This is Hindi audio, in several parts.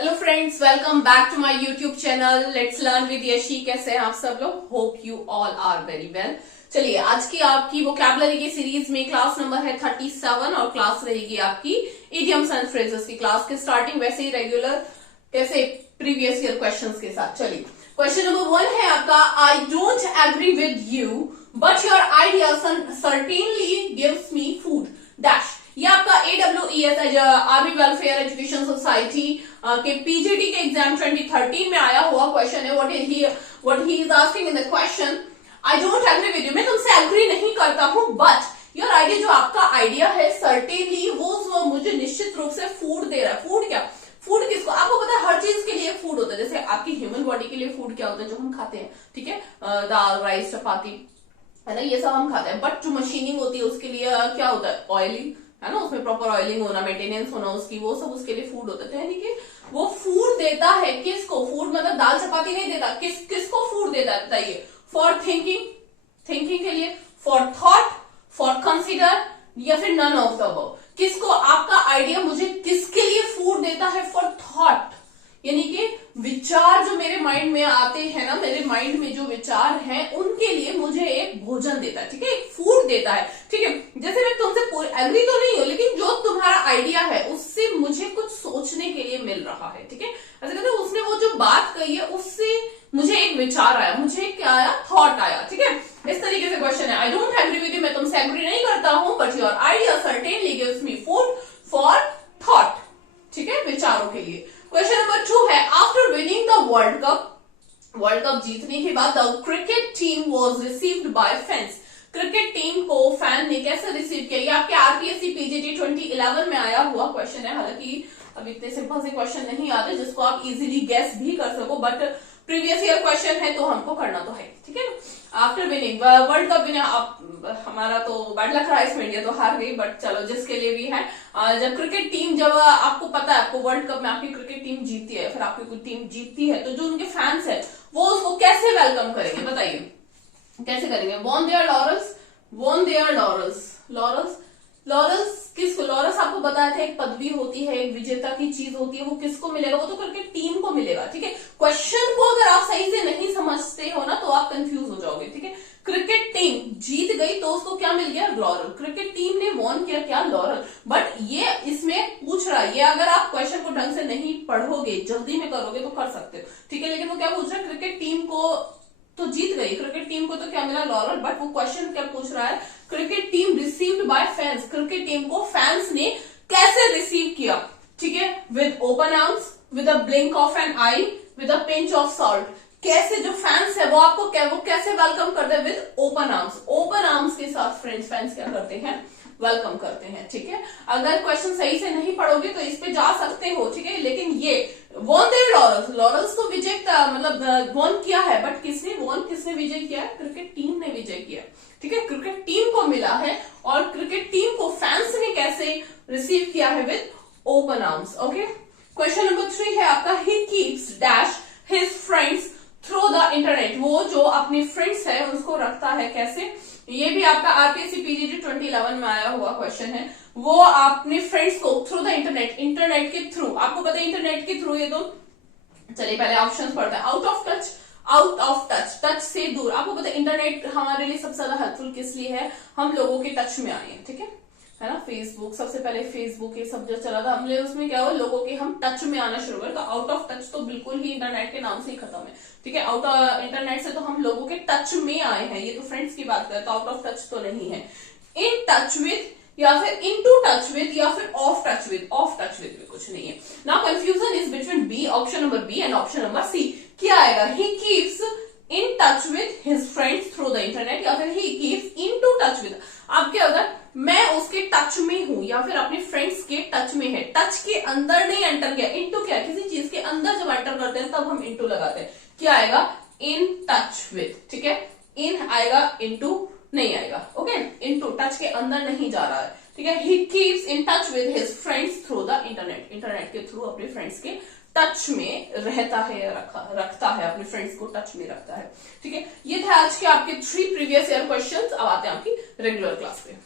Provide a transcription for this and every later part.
Hello friends, welcome back to my YouTube channel let's learn with Yashi. कैसे हैं आप सब लोग? Hope you all are very well. चलिए, आज की आपकी वोकैबुलरी की सीरीज में क्लास नंबर है 37 और क्लास रहेगी आपकी इडियम्स एंड फ्रेजेस की। क्लास के स्टार्टिंग वैसे ही रेगुलर कैसे प्रीवियस ईयर क्वेश्चंस के साथ। चलिए, क्वेश्चन नंबर 1 है आपका, I don't agree with you but your idea certainly gives me food dash. ये आपका AWES army welfare education society के PGT के एग्जाम 2013 में आया हुआ क्वेश्चन है। What he is asking in the question, I don't agree with you, मैं तुमसे एग्री नहीं करता हूं बट योर आइडिया, जो आपका आइडिया है सर्टेनली, वो मुझे निश्चित रूप से फूड दे रहा है। फूड क्या? फूड किसको? आपको पता है हर चीज के लिए फूड होता है। जैसे आपकी ह्यूमन बॉडी के लिए फूड क्या होता है? जो हम खाते हैं, ठीक है, दाल राइस चपाती है ना, ये सब हम खाते हैं। बट जो मशीनिंग होती है उसके लिए क्या होता है? ऑयलिंग है ना, उसमें प्रॉपर ऑयलिंग होना, मेंटेनेंस होना उसकी, वो सब उसके लिए फूड होता है। यानी कि वो फूड देता है किसको? फूड मतलब दाल चपाती नहीं देता। किसको फूड देता है बताइए? फॉर थिंकिंग के लिए, फॉर थॉट, फॉर कंसिडर, या फिर नन ऑफ द अबव। किसको? आपका आइडिया मुझे किसके लिए फूड देता है? फॉर थॉट, यानी कि विचार जो मेरे माइंड में आते हैं ना, मेरे माइंड में जो विचार हैं उनके लिए मुझे एक भोजन देता है, ठीक है, एक फूड देता है, ठीक है। जैसे मैं तुमसे एग्री तो नहीं हूं, लेकिन जो तुम्हारा आइडिया है उससे मुझे कुछ सोचने के लिए मिल रहा है, ठीक है। ऐसे कहते हैं उसने वो जो बात कही है उससे मुझे एक विचार आया, मुझे क्या आया? थॉट आया, ठीक है। इस तरीके से क्वेश्चन है, I don't agree with you, मैं तुमसे एग्री नहीं करता हूं but your idea certainly gives me food for thought, ठीक है, विचारों के लिए। क्वेश्चन नंबर 2 है, after winning the world cup जीतने के बाद the cricket team was received by fans. Cricket team को फैन ने कैसे रिसीव किया? ये आपके RPSC PGT 2011 में आया हुआ क्वेश्चन है। हालांकि अब इतने सिंपल से क्वेश्चन नहीं आते जिसको आप इजीली गेस भी कर सको, बट प्रीवियस ईयर क्वेश्चन है तो हमको करना तो है, ठीक है ना। After winning world cup winner, हमारा तो बैड लग रहा है इसमें, इंडिया तो हार गई, बट चलो जिसके लिए भी है, जब क्रिकेट टीम, जब आपको पता है आपको वर्ल्ड कप में आपकी क्रिकेट टीम जीतती है, फिर आपकी कोई टीम जीतती है, तो जो उनके फैंस है वो उसको कैसे वेलकम करेंगे बताइए? कैसे करेंगे? वॉन देयर लॉरल्स किसको? लॉरल्स आपको बताया था एक पदवी होती है, एक विजेता की चीज होती है, वो किसको मिलेगा? वो तो क्रिकेट टीम को मिलेगा, ठीक है। क्वेश्चन को अगर आप सही से नहीं समझते हो ना तो आप कंफ्यूज हो जाओगे, ठीक है। क्रिकेट टीम जीत गई तो उसको क्या मिल गया? लॉरल। क्रिकेट टीम ने वॉन किया क्या? लॉरल। बट ये इसमें पूछ रहा है, ये अगर आप क्वेश्चन को ढंग से नहीं पढ़ोगे, जल्दी में करोगे तो कर सकते हो, ठीक है। लेकिन वो क्या पूछ रहा है? क्रिकेट टीम को तो जीत गई, क्रिकेट टीम को तो क्या मिला? लॉरल। बट वो क्वेश्चन क्या पूछ रहा है? Cricket team received by fans, cricket team को फैंस ने कैसे रिसीव किया, ठीक है। With open arms, with a blink of an eye, with a pinch of salt. कैसे जो फैंस है वो आपको वो कैसे वेलकम करते हैं? With open arms. Open arms के साथ फैंस क्या करते हैं? वेलकम करते हैं, ठीक है। अगर क्वेश्चन सही से नहीं पढ़ोगे तो इस पे जा सकते हो, ठीक है। लेकिन ये वॉन देयर लॉरल्स को विजय मतलब वॉन किया है, बट किसने विजय किया है? क्रिकेट टीम ने विजय किया, ठीक है। क्रिकेट टीम को मिला है और क्रिकेट टीम को फैंस ने कैसे रिसीव किया है? With open arms, okay. Question number 3 है आपका, he keeps dash his friends through the internet. वो जो अपने फ्रेंड्स है उसको रखता है कैसे? ये भी आपका RPSC PGT 2011 में आया हुआ क्वेश्चन है। वो अपने फ्रेंड्स को थ्रू द इंटरनेट के थ्रू, आपको पता है इंटरनेट के थ्रू, ये तो चलिए पहले ऑप्शंस पढ़ते हैं। आउट ऑफ टच से दूर। आपको पता है इंटरनेट हमारे लिए सबसे ज्यादा हेल्पफुल किस लिए है? हम लोगों के टच में आए हैं, ठीक है ना। फेसबुक, सबसे पहले फेसबुक ये सब जो चला था, हमने उसमें क्या हुआ? लोगों के हम टच में आना शुरू हुए। तो आउट ऑफ टच तो बिल्कुल ही इंटरनेट के नाम से ही खत्म है, ठीक है। इंटरनेट से तो हम लोगों के टच में आए हैं, ये तो फ्रेंड्स की बात करें तो आउट ऑफ टच तो नहीं है। इन टच विद या फिर इनटू टच विद या फिर ऑफ टच विद भी कुछ नहीं है। Now confusion is between B, option number B and option number C. क्या आएगा? He keeps in touch with his friends through the internet, या फिर he keeps into touch with. अब क्या होगा? मैं उसके टच में हूं या फिर अपने फ्रेंड्स के टच में है। टच के अंदर नहीं एंटर किया। इनटू क्या? किसी चीज के अंदर जब एंटर करते हैं तब हम इनटू लगाते हैं। क्या आएगा? इन टच विद, ठीक है। इन आएगा, इनटू नहीं आएगा, ओके। इनटू टच के अंदर नहीं जा रहा है, ठीक है। ही keeps in touch with his friends through the internet के थ्रू अपने फ्रेंड्स के टच में रहता है, रखता है, अपने फ्रेंड्स को टच में रखता है, ठीक है। ये था आज के आपके 3 प्रीवियस ईयर क्वेश्चंस। अब आते हैं आपकी रेगुलर क्लास पे।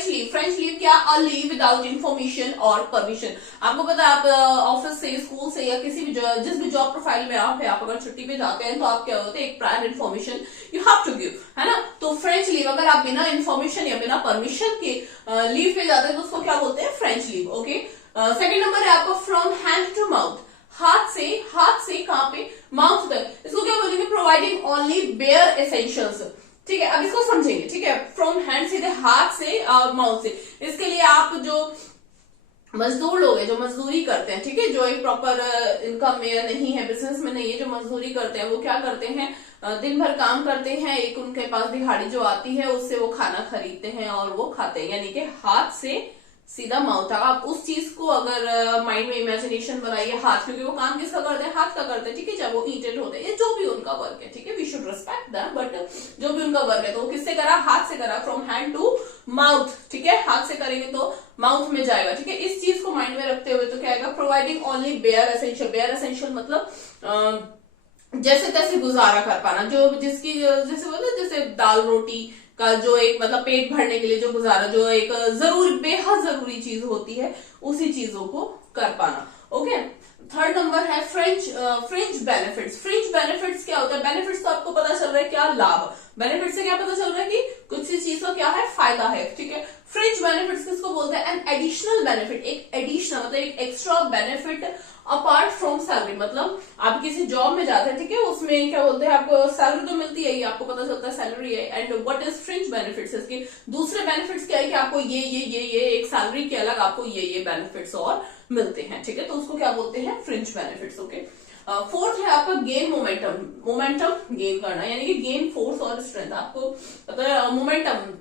फ्रेंच लीव क्या? अ लीव विदाउट इन्फॉर्मेशन और परमिशन। आपको पता है आप ऑफिस से, स्कूल से या किसी भी जिस भी जॉब प्रोफाइल में आप है, आप अगर छुट्टी पे जाते हैं तो आप क्या होते हैं, एक prior information you have to give, है ना। तो फ्रेंच लीव अगर आप बिना इन्फॉर्मेशन या बिना परमिशन के लीव पे जाते हैं तो उसको क्या बोलते हैं? French leave. Okay, second number है आपका फ्रॉम हैंड टू माउथ। हाथ से कहां पे? माउथ तक। इसको क्या बोलेंगे? Providing only bare essentials. ठीक है, अब इसको समझेंगे। ठीक है, फ्रॉम हैंड सीधे हाथ से और माउथ से। इसके लिए आप जो मजदूर लोग हैं, जो मजदूरी करते हैं, ठीक है, जो एक प्रॉपर इनकम में नहीं है, बिजनेस में नहीं है, जो मजदूरी करते हैं, वो क्या करते हैं? दिन भर काम करते हैं, एक उनके पास दिहाड़ी जो आती है उससे वो खाना खरीदते हैं और वो खाते हैं, यानी कि हाथ से सीधा माउथ तक। आप उस चीज को अगर माइंड में इमेजिनेशन बनाइए, हाथ, क्योंकि वो काम किसका करते हैं? हाथ का करते हैं। ठीक है, चाहे वो ईटेड होते हैं, जो भी उनका वर्क है, ठीक है, we should respect that, but जो भी उनका वर्क है तो वो किससे करा? हाथ से करा, फ्रॉम हैंड टू माउथ। ठीक है, हाथ से करेंगे तो माउथ में जाएगा। ठीक है, इस चीज को माइंड में रखते हुए तो क्या आएगा? Providing only bare essential. Bare essential मतलब जैसे तैसे गुजारा कर पाना, जो जिसकी जैसे बोलते जैसे दाल रोटी का जो एक मतलब पेट भरने के लिए जो गुजारा, जो एक जरूरी, बेहद जरूरी चीज होती है, उसी चीजों को कर पाना। ओके, थर्ड नंबर है फ्रेंच बेनिफिट्स। फ्रेंच बेनिफिट्स क्या होता है? बेनिफिट्स तो आपको पता चल रहा है क्या? लाभ। बेनिफिट से क्या पता चल रहा है कि कुछ सी चीज का क्या है? फायदा है। ठीक है, फ्रेंच बेनिफिट्स किसको बोलते हैं? An additional benefit. एक एडिशनल मतलब एक extra benefit apart from salary. मतलब आप किसी जॉब में जाते हैं, ठीक है, उसमें क्या बोलते हैं, आपको सैलरी तो मिलती है, ये आपको पता चलता है सैलरी है। And what is fringe benefits? इसके दूसरे बेनिफिट्स क्या है कि आपको ये एक सैलरी के अलग आपको ये बेनिफिट्स और मिलते हैं। ठीक है, तो उसको क्या बोलते हैं? Fringe benefits. ओके, फोर्थ है आपका गेन मोमेंटम गेन करना, यानी कि गेन फोर्स और स्ट्रेंथ। आपको पता है मोमेंटम,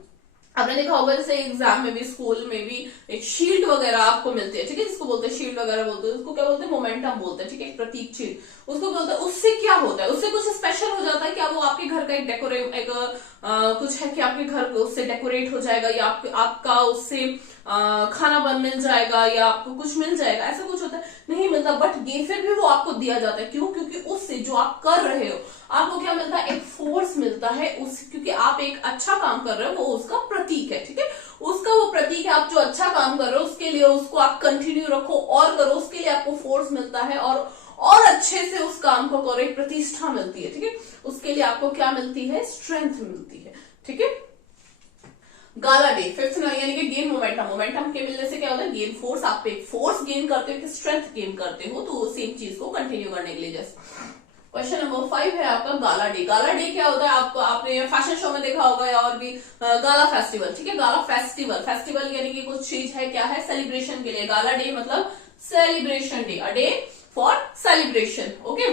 आपने देखा होगा जैसे एग्जाम में भी, स्कूल में भी एक शील्ड वगैरह आपको मिलती है, ठीक है, जिसको बोलते हैं शील्ड वगैरह बोलते हैं, उसको क्या बोलते हैं? मोमेंटम बोलते हैं। ठीक है, एक प्रतीक शील्ड उसको बोलते हैं। उससे क्या होता है? उससे कुछ स्पेशल हो जाता है क्या? वो आपके घर का एक डेकोरेट, एक कुछ है कि आपके घर उससे डेकोरेट हो जाएगा, या आपका उससे खाना बन मिल जाएगा, या आपको कुछ मिल जाएगा, ऐसा कुछ होता है? नहीं मिलता, बट ये फिर भी वो आपको दिया जाता है। क्यों? क्योंकि उससे जो आप कर रहे हो आपको क्या मिलता है? एक फोर्स मिलता है उस, क्योंकि आप एक अच्छा काम कर रहे हो, वो उसका प्रतीक है। ठीक है, उसका वो प्रतीक है। आप जो अच्छा काम कर रहे हो उसके लिए उसको आप कंटिन्यू रखो और करो, उसके लिए आपको फोर्स मिलता है और अच्छे से उस काम को करो, एक प्रतिष्ठा मिलती है। ठीक है, उसके लिए आपको क्या मिलती है? स्ट्रेंथ मिलती है। ठीक है, गाला डे फिफ्थ यानी कि गेन मोमेंटम के मिलने से क्या होता है? Gain force. आप एक फोर्स गेन करते हो, स्ट्रेंथ गेन करते हो, तो सेम चीज को कंटिन्यू करने के लिए। जैसे क्वेश्चन नंबर 5 है आपका गाला डे। गाला डे क्या होता है? आपने फैशन शो में देखा होगा या और भी, गाला फेस्टिवल। ठीक है, गाला फेस्टिवल यानी कि कुछ चीज है, क्या है? सेलिब्रेशन के लिए। गाला डे मतलब celebration day, a day for celebration. Okay,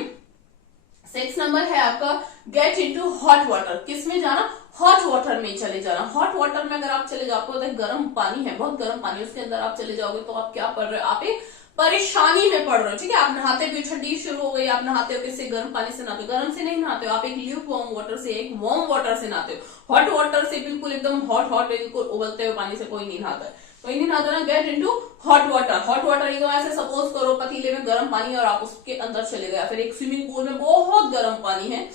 6 number है आपका गेट इनटू हॉट वाटर। किस में जाना? हॉट वाटर में चले जाना। हॉट वाटर में अगर आप चले जाओ, आपको गर्म पानी है, बहुत गर्म पानी, उसके अंदर आप चले जाओगे तो आप क्या पढ़ रहे हो? आप एक परेशानी में पड़ रहे हो। ठीक है, आप नहाते भी, ठंडी शुरू हो गई, आप नहाते हो किससे? गर्म पानी से नहाते हो, गर्म से नहीं नहाते हो, आप एक ल्यूक वार्म वाटर से, एक वार्म वाटर से नहाते हो। हॉट वाटर से बिल्कुल एकदम हॉट बिल्कुल उबलते हुए पानी से कोई नहीं नहाता है, कोई नहीं नहाता ना। गेट इनटू हॉट वाटर एकदम ऐसे सपोज करो पतीले में गर्म पानी और आप उसके अंदर चले गए, फिर एक स्विमिंग पूल में बहुत गर्म पानी है,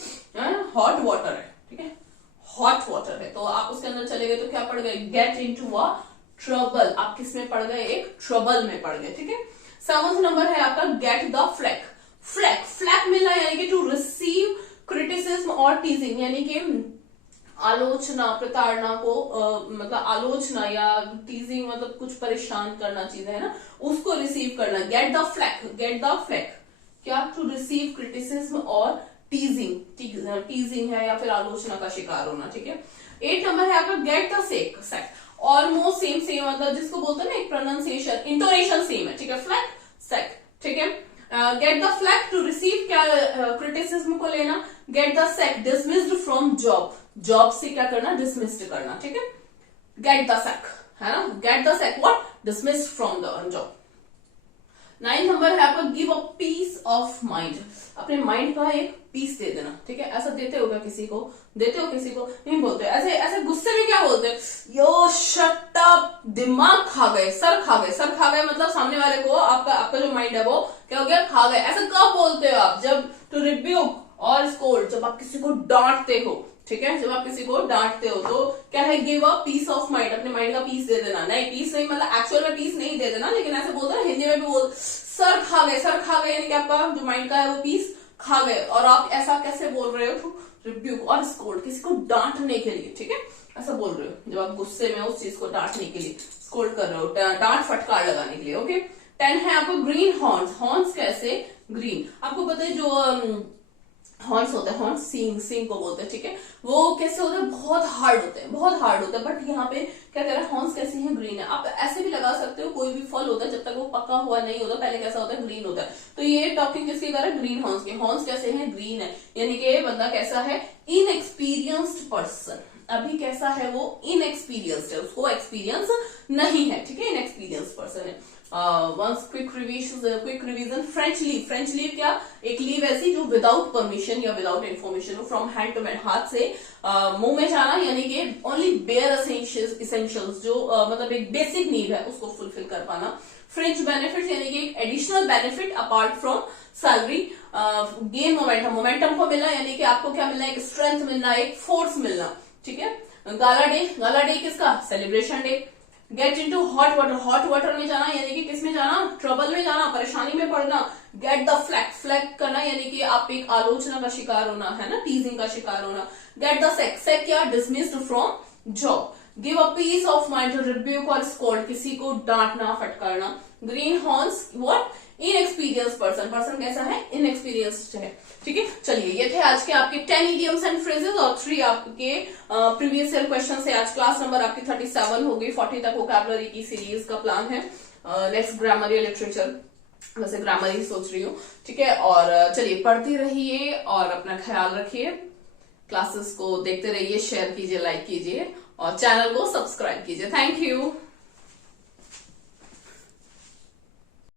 हॉट वाटर है। ठीक है, हॉट वाटर है, तो आप उसके अंदर चले गए तो क्या पड़ गए? Get into a trouble. आप किस में पड़ गए? एक ट्रबल में पड़ गए। ठीक है, 7th नंबर है आपका गेट द फ्लैक मिलना, यानी कि टू रिसीव क्रिटिसिज्म और टीजिंग, यानी कि आलोचना, प्रताड़ना को मतलब आलोचना या टीजिंग मतलब कुछ परेशान करना चीज है ना, उसको रिसीव करना। गेट द फ्लैक क्या? टू रिसीव क्रिटिसिज्म और टीजिंग है या फिर आलोचना का शिकार होना। ठीक है, 8 नंबर है आपका gate the sec. Almost same मतलब जिसको बोलते हैं ना, एक प्रोनाउंसिएशन, इंटोनेशन सेम है। ठीक है, फ्लैग सेक। ठीक है, get the flag to receive क्या? क्रिटिसिज्म को लेना। Get the sack dismissed from job से क्या करना? डिसमिस्ड करना। ठीक है, गेट द सेक है ना, get the sack what? Dismissed from the job. 9 number है आपका give a piece of mind. अपने माइंड का एक पीस दे देना। ठीक है, ऐसा देते हो क्या किसी को? देते हो किसी को? नहीं बोलते। ऐसे गुस्से में क्या बोलते हैं? यो शट अप, दिमाग खा गए, सर खा गए मतलब सामने वाले को आपका जो माइंड है वो क्या हो गया? खा गए। ऐसा कब बोलते हो आप? जब टू रिब्यूक, और स्कोल्ड जब आप किसी को डांटते हो, ठीक है, जब आप किसी को डांटते हो तो क्या है, give a piece of mind, अपने माइंड का पीस दे देना। नहीं, पीस नहीं मतलब एक्चुअल में पीस नहीं दे देना, लेकिन ऐसे बोलते हैं हिंदी में भी बोल, सर खा गए, सर खा गए, यानी कि आपका जो माइंड का है वो पीस खा गए। और आप ऐसा कैसे बोल रहे हो, तो रिब्यूक और स्कोल्ड, किसी को डांटने के लिए, ठीक है, ऐसा बोल रहे हो जब आप गुस्से में उस चीज को डांटने के लिए, स्कोल्ड कर रहे हो, डांट फटकार लगाने के लिए। ओके, 10 है आपको ग्रीन हॉर्न्स। हॉर्न्स कैसे ग्रीन, आपको पता है जो हॉर्न्स होते हैं, हॉर्न्स सींग को बोलते हैं, ठीक है, वो कैसे होते हैं, बहुत हार्ड होते हैं, बहुत हार्ड होते हैं। बट यहाँ पे क्या कह रहा है, हॉर्न्स कैसे हैं, ग्रीन है। आप ऐसे भी लगा सकते हो, कोई भी फल होता है जब तक वो पका हुआ नहीं होता पहले कैसा होता है, ग्रीन होता है। तो ये टॉकिंग किसकी कर रहा है, ग्रीन हॉर्न्स की। हॉर्न्स कैसे हैं, ग्रीन है, यानी कि बंदा कैसा है, इनएक्सपीरियंस्ड पर्सन। अभी कैसा है वो, इनएक्सपीरियंस्ड है, उसको एक्सपीरियंस नहीं है, ठीक है, इनएक्सपीरियंस्ड पर्सन है। Once quick revision, French leave. French leave क्या, एक लीव ऐसी जो विदाउट परमिशन या without information, from hand to man, हाथ से मुंह में जाना, यानी कि ओनली बेयर एसेंशियल्स, जो मतलब एक बेसिक नीड है उसको फुलफिल कर पाना। फ्रिंज बेनिफिट यानी कि एक additional benefit apart from salary. Gain momentum, momentum को मिलना, यानी कि आपको क्या मिलना, एक स्ट्रेंथ मिलना, एक फोर्स मिलना, ठीक है। गाला डे, गाला डे किसका, celebration day. Get into hot water, hot water में जाना, यानी कि किस में जाना, ट्रबल में जाना, परेशानी में पड़ना। गेट द फ्लैग, फ्लैग करना यानी कि आप एक आलोचना का शिकार होना, है ना, टीजिंग का शिकार होना। गेट द सेक, सेक क्या, dismissed from job. Give a piece of mind, rebuke और स्कोल्ड, किसी को डांटना फटकारना। Green horns what, inexperience person, person कैसा है, इनएक्सपीरियंस्ड है, ठीक है। चलिए ये थे आज के आपके 10 इडियम्स एंड फ्रेजेस और 3 आपके प्रीवियस ईयर क्वेश्चन से। आज क्लास नंबर आपकी 37 हो गई, 40 तक वोकैबुलरी की सीरीज का प्लान है। नेक्स्ट ग्रामर या लिटरेचर, वैसे ग्रामर ही सोच रही हूँ, ठीक है। और चलिए पढ़ते रहिए और अपना ख्याल रखिए, क्लासेस को देखते रहिए, शेयर कीजिए, लाइक कीजिए और चैनल को सब्सक्राइब कीजिए। Thank you.